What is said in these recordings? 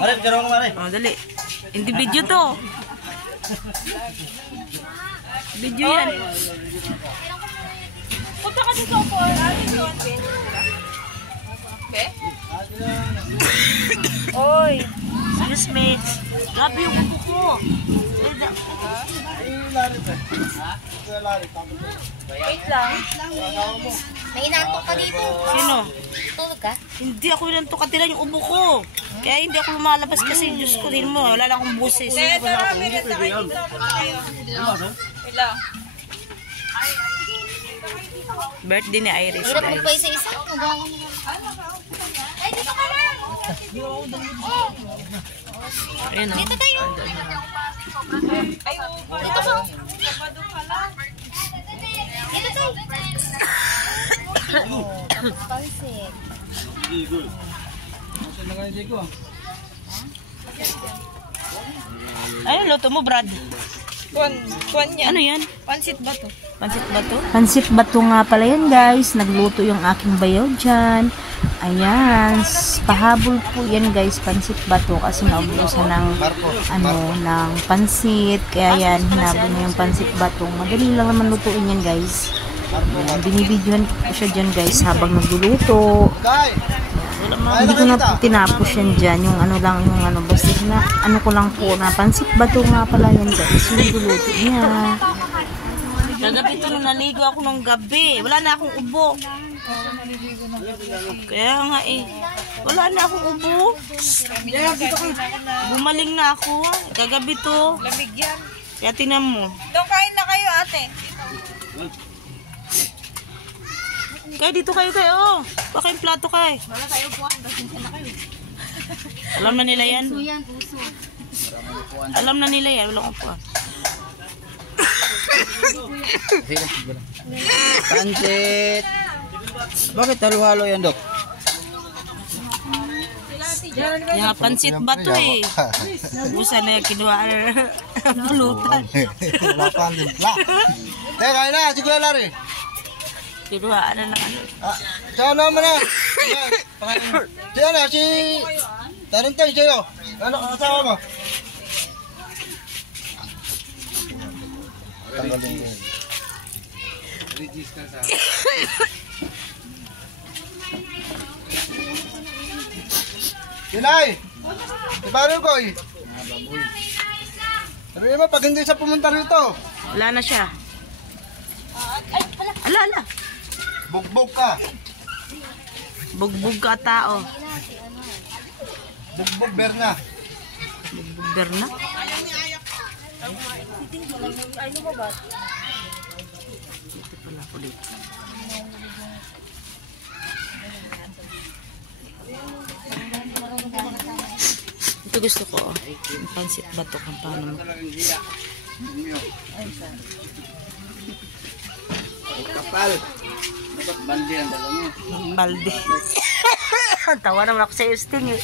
Mari, bicara ko mari. Oh, dali. Hindi video to. Video yan. Punta ka dito po. Ano yun, Ben? Oy. Excuse me. Grabe yung upo ko. Wait lang. May inantok ka dito. Sino? Tulog ka? Hindi ako inantok. Katira yung ubo ko. Kaya hindi ako lumalabas kasi Diyos ko din mo. Wala lang akong boses. Wala akong Wait lang. birthday ni Iris. Hirap mo pa isa-isa. Ay, dito ka lang. Ayun o. Dito tayo. Ay, dito ka. Dito tayo. Pansit. Ayun, luto mo, Brad. Kuwan yan. Ano yan? Pansit ba to? Pansit ba to? Pansit bato nga pala yan guys. Nagluto yung aking bayaw dyan. Ayan. Pahabol po yan guys. Pansit bato. Kasi naubusan ng, ng pansit. Kaya yan. Hinabol na yung pansit bato. Madali lang naman lutuin yan guys. Ayan. Binibidyohan ko siya dyan guys. Habang nagluluto. Hindi ko na po tinapos yan dyan. Yung ano lang. Yung ano. Basta na ano ko lang po na pansit bato nga pala yan guys. Yung niluluto niya. Nagabi ito nung naligo ako ng gabi. Wala na akong ubo. Kaya nga eh. Wala na akong ubo. Bumaling na ako. Kagabi to. Lamig yan. Kaya tinan mo. Doon kain na kayo, ate. Kaya dito kayo. Baka yung plato kayo. Wala tayo po. Alam na nila yan. Puso yan, puso. Alam na nila yan. Wala ko pa. Pansit. Bakit halo-halo yan, Dok? Yung pansit ba to eh? Busan na yung kinuha. Pulutan. Kain na, si Kuya Larry. Kinuha na ng ano. Saan naman na? Diyan na, si Tarantay sa'yo. Ano, asawa mo? Silay! Ibaro ko eh. Sabi mo, pag hindi siya pumunta rito, Wala na siya. Ala. bugbog ka. Bugbog ka tao. Bugbog Berna. Bugbog Berna. Ito pala ulit. Ito gusto ko. Yung pansit bato kung paano mo. Kapal. Dapat balde ang dala mo. Balde. Tawa naman ako sa Eusting eh.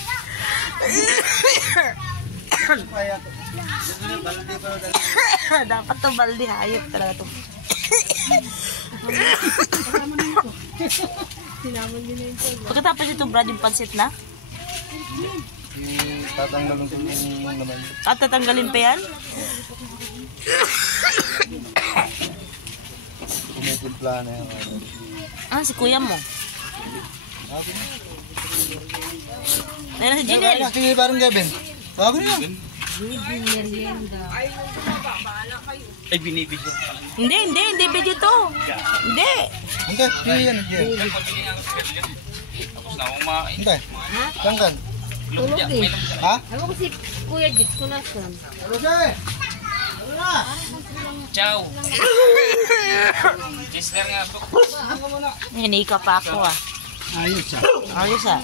Dapat to balde. Hayop talaga to. Pagkatapos ito Brad yung pansit na? Tatanggalin ko yung naman. At tatanggalin pa yan? Kumipidpla na yan. Ah, si kuya mo. Dahil na si Jinel. Sige, parang Gavin. Bago niya. Ay, binibigyo. Hindi video to. Hindi. Hindi, sige yan. Tapos na akong kumain. Hindi. Tanggal. Tulog eh. Ha? Ako si Kuya Jits ko na son. Rose! Ciao. Sister nga po. Hinika pa ako ah. Ayos ah.